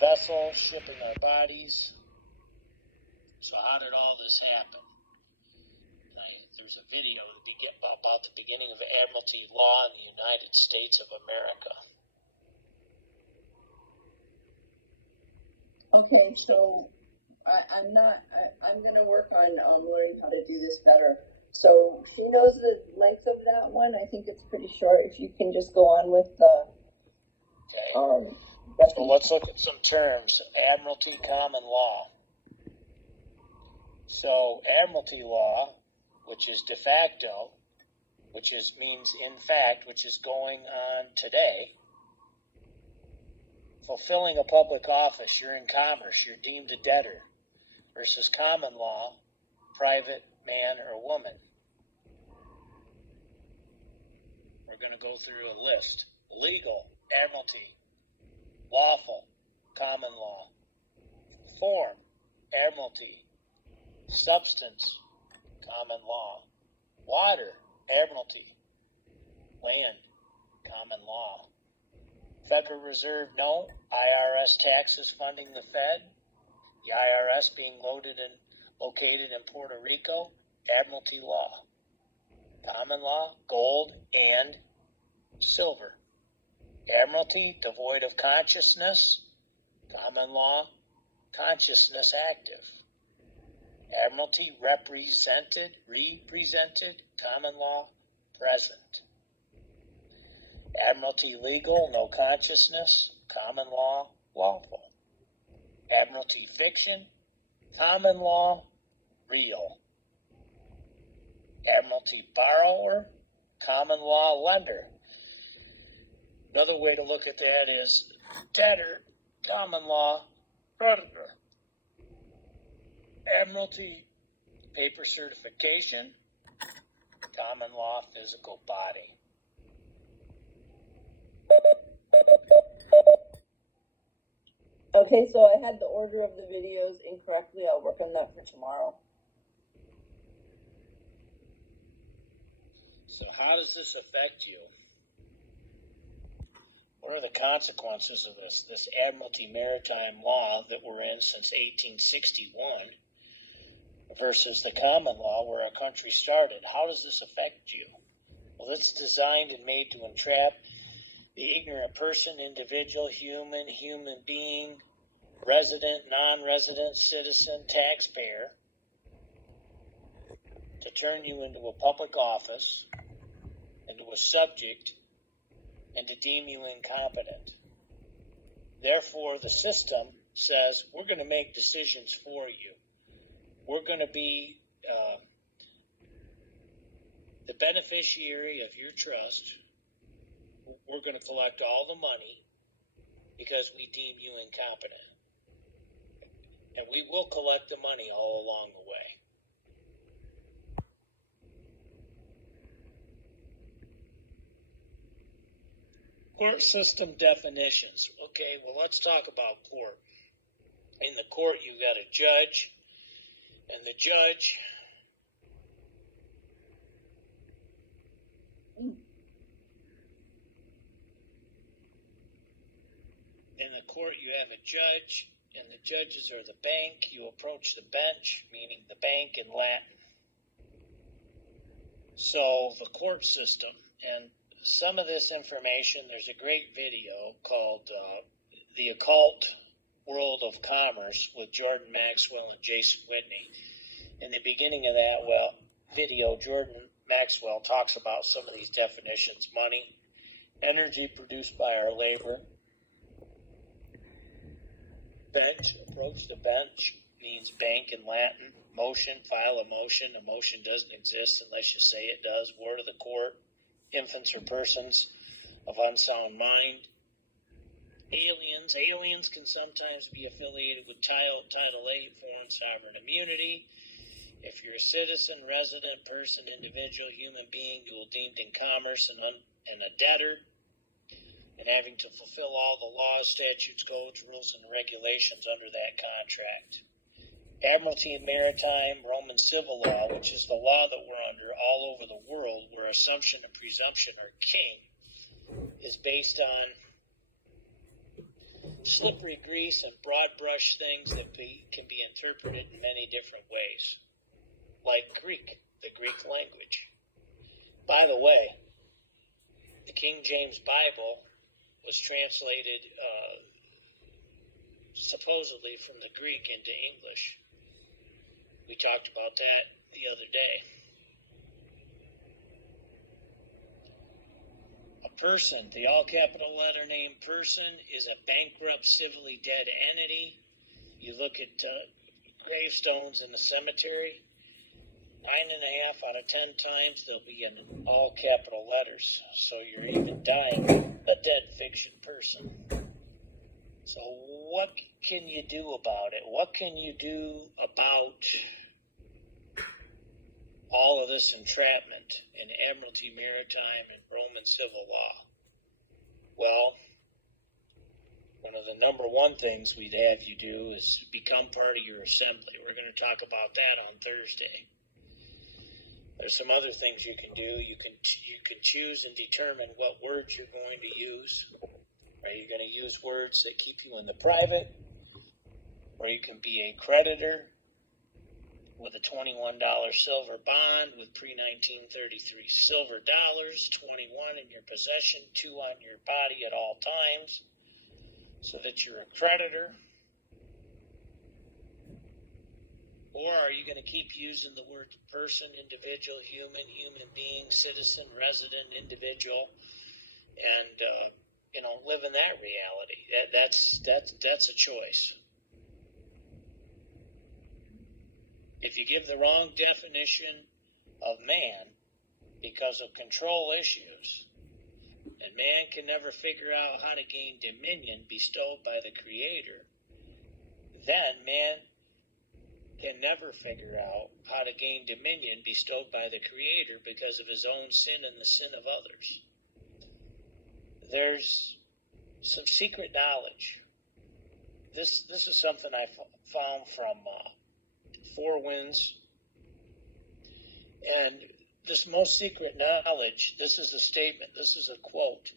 vessel shipping our bodies. So how did all this happen? There's a video about the beginning of Admiralty law in the United States of America. Okay, so I'm going to work on learning how to do this better. So she knows the length of that one. I think it's pretty short. If you can just go on with the... Okay. So let's look at some terms. Admiralty common law. So Admiralty law, which is de facto, means in fact, which is going on today. Fulfilling a public office, you're in commerce, you're deemed a debtor, versus common law, private man or woman. We're going to go through a list. Legal, admiralty. Lawful, common law. Form, admiralty. Substance, common law. Water, admiralty. Land, common law. Federal Reserve note, IRS taxes funding the Fed. The IRS being located in Puerto Rico, admiralty law. Common law, gold and silver. Admiralty, devoid of consciousness. Common law, consciousness active. Admiralty, represented. Common law, present. Admiralty, legal, no consciousness. Common law, lawful. Admiralty, fiction. Common law, real. Admiralty, borrower. Common law, lender. Another way to look at that is debtor, common law, creditor. Admiralty, paper certification. Common law, physical body. Okay, so I had the order of the videos incorrectly. I'll work on that for tomorrow. So how does this affect you? What are the consequences of this Admiralty maritime law that we're in since 1861 versus the common law where our country started? How does this affect you? Well, it's designed and made to entrap the ignorant person, individual, human being, resident, non-resident, citizen, taxpayer, to turn you into a public office, into a subject, and to deem you incompetent. Therefore, the system says, we're going to make decisions for you. We're going to be the beneficiary of your trust. We're going to collect all the money because we deem you incompetent. And we will collect the money all along the way. Court system definitions. Okay, well, let's talk about court. In the court, you've got a judge, and the judge in the court, you have a judge, and the judges are the bank. You approach the bench, meaning the bank in Latin. So the court system, and some of this information, there's a great video called The Occult World of Commerce with Jordan Maxwell and Jason Whitney. In the beginning of that video, Jordan Maxwell talks about some of these definitions. Money, energy produced by our labor. Bench, approach the bench, means bank in Latin. Motion, file a motion. A motion doesn't exist unless you say it does. Word of the court. Infants or persons of unsound mind. Aliens can sometimes be affiliated with Title 8, foreign sovereign immunity. If you're a citizen, resident, person, individual, human being, you will deemed in commerce and a debtor, and having to fulfill all the laws, statutes, codes, rules, and regulations under that contract. Admiralty and Maritime Roman Civil Law, which is the law that we're under all over the world, where assumption and presumption are king, is based on slippery grease and broad brush things that can be interpreted in many different ways, like Greek, the Greek language. By the way, the King James Bible was translated supposedly from the Greek into English. We talked about that the other day. A person, the all capital letter name person, is a bankrupt, civilly dead entity. You look at gravestones in the cemetery, 9.5 out of 10 times they'll be in all capital letters. So you're even dying a dead fiction person. So what can you do about it? What can you do about all of this entrapment in Admiralty, Maritime, and Roman civil law? Well, one of the number one things we'd have you do is become part of your assembly. We're going to talk about that on Thursday. There's some other things you can do. You can choose and determine what words you're going to use. Are you going to use words that keep you in the private? Or you can be a creditor with a $21 silver bond with pre-1933 silver dollars, 21 in your possession, 2 on your body at all times, so that you're a creditor. Or are you going to keep using the word person, individual, human being, citizen, resident, individual, and live in that reality? That's a choice. If you give the wrong definition of man because of control issues, and man can never figure out how to gain dominion bestowed by the Creator, then man can never figure out how to gain dominion bestowed by the Creator because of his own sin and the sin of others. There's some secret knowledge. This is something I found from Four Winds. And this most secret knowledge, this is a statement, this is a quote.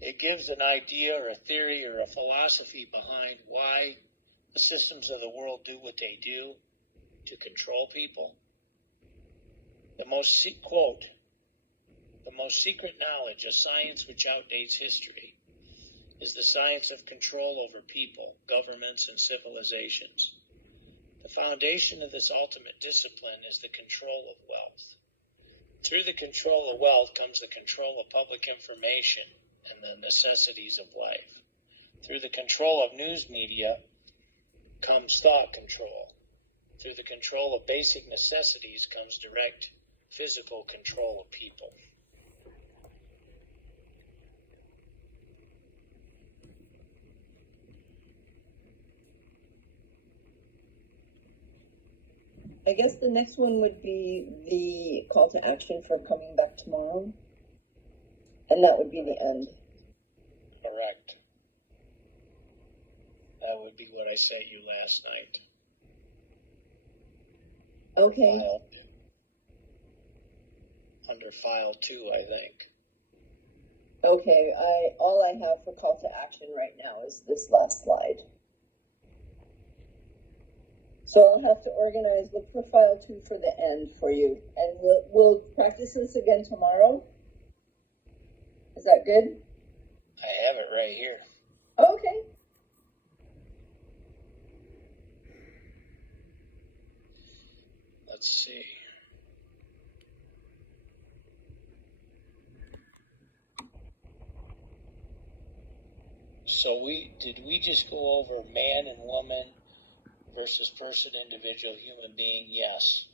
It gives an idea or a theory or a philosophy behind why the systems of the world do what they do to control people. The most secret knowledge, a science which outdates history, is the science of control over people, governments, and civilizations. The foundation of this ultimate discipline is the control of wealth. Through the control of wealth comes the control of public information and the necessities of life. Through the control of news media comes thought control. Through the control of basic necessities comes direct physical control of people. I guess the next one would be the call to action for coming back tomorrow. And that would be the end. Correct. That would be what I sent you last night. Okay. Under file 2, I think. Okay, all I have for call to action right now is this last slide. So I'll have to organize, look for file 2 for the end for you. And we'll practice this again tomorrow. Is that good? I have it right here. Okay. Let's see. So did we just go over man and woman versus person, individual, human being? Yes.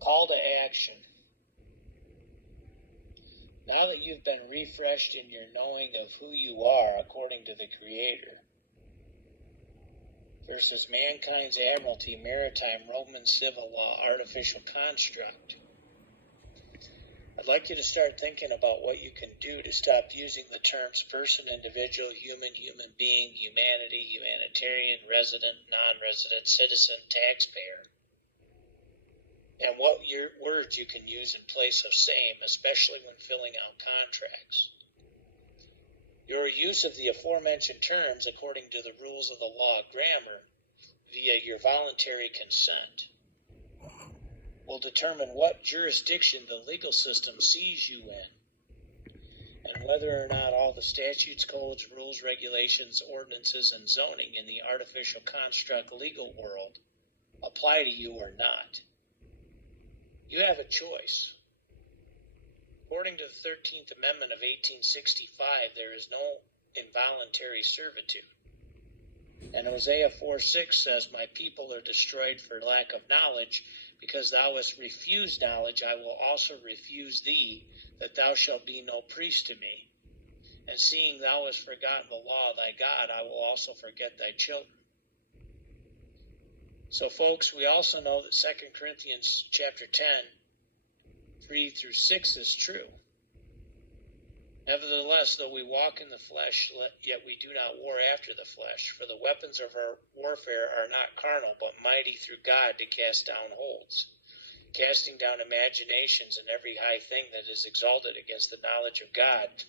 Call to action. Now that you've been refreshed in your knowing of who you are according to the Creator, versus mankind's admiralty, maritime, Roman civil law, artificial construct, I'd like you to start thinking about what you can do to stop using the terms person, individual, human being, humanity, humanitarian, resident, non-resident, citizen, taxpayer, and what words you can use in place of same, especially when filling out contracts. Your use of the aforementioned terms according to the rules of the law of grammar via your voluntary consent will determine what jurisdiction the legal system sees you in, and whether or not all the statutes, codes, rules, regulations, ordinances, and zoning in the artificial construct legal world apply to you or not. You have a choice. According to the 13th Amendment of 1865, there is no involuntary servitude. And Hosea 4:6 says, "My people are destroyed for lack of knowledge. Because thou hast refused knowledge, I will also refuse thee, that thou shalt be no priest to me. And seeing thou hast forgotten the law of thy God, I will also forget thy children." So, folks, we also know that 2 Corinthians chapter 10, 3 through 6 is true. "Nevertheless, though we walk in the flesh, yet we do not war after the flesh. For the weapons of our warfare are not carnal, but mighty through God to cast down holds, casting down imaginations and every high thing that is exalted against the knowledge of God,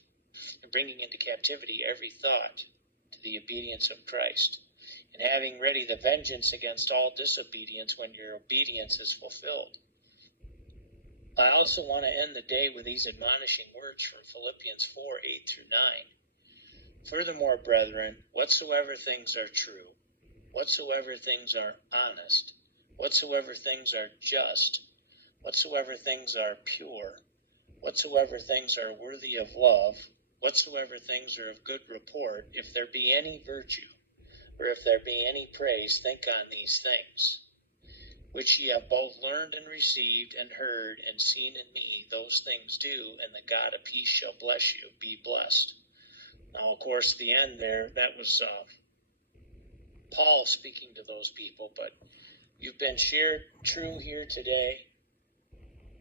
and bringing into captivity every thought to the obedience of Christ, and having ready the vengeance against all disobedience when your obedience is fulfilled." I also want to end the day with these admonishing words from Philippians 4:8 through 9. "Furthermore, brethren, whatsoever things are true, whatsoever things are honest, whatsoever things are just, whatsoever things are pure, whatsoever things are worthy of love, whatsoever things are of good report, if there be any virtue, or if there be any praise, think on these things. Which ye have both learned and received and heard and seen in me, those things do, and the God of peace shall bless you. Be blessed." Now, of course, the end there, that was Paul speaking to those people, but you've been shared true here today.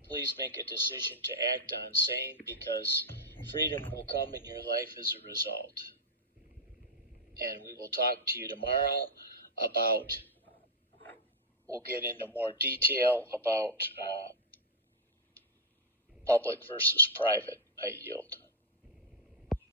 Please make a decision to act on same, because freedom will come in your life as a result. And we will talk to you tomorrow about... We'll get into more detail about public versus private. I yield.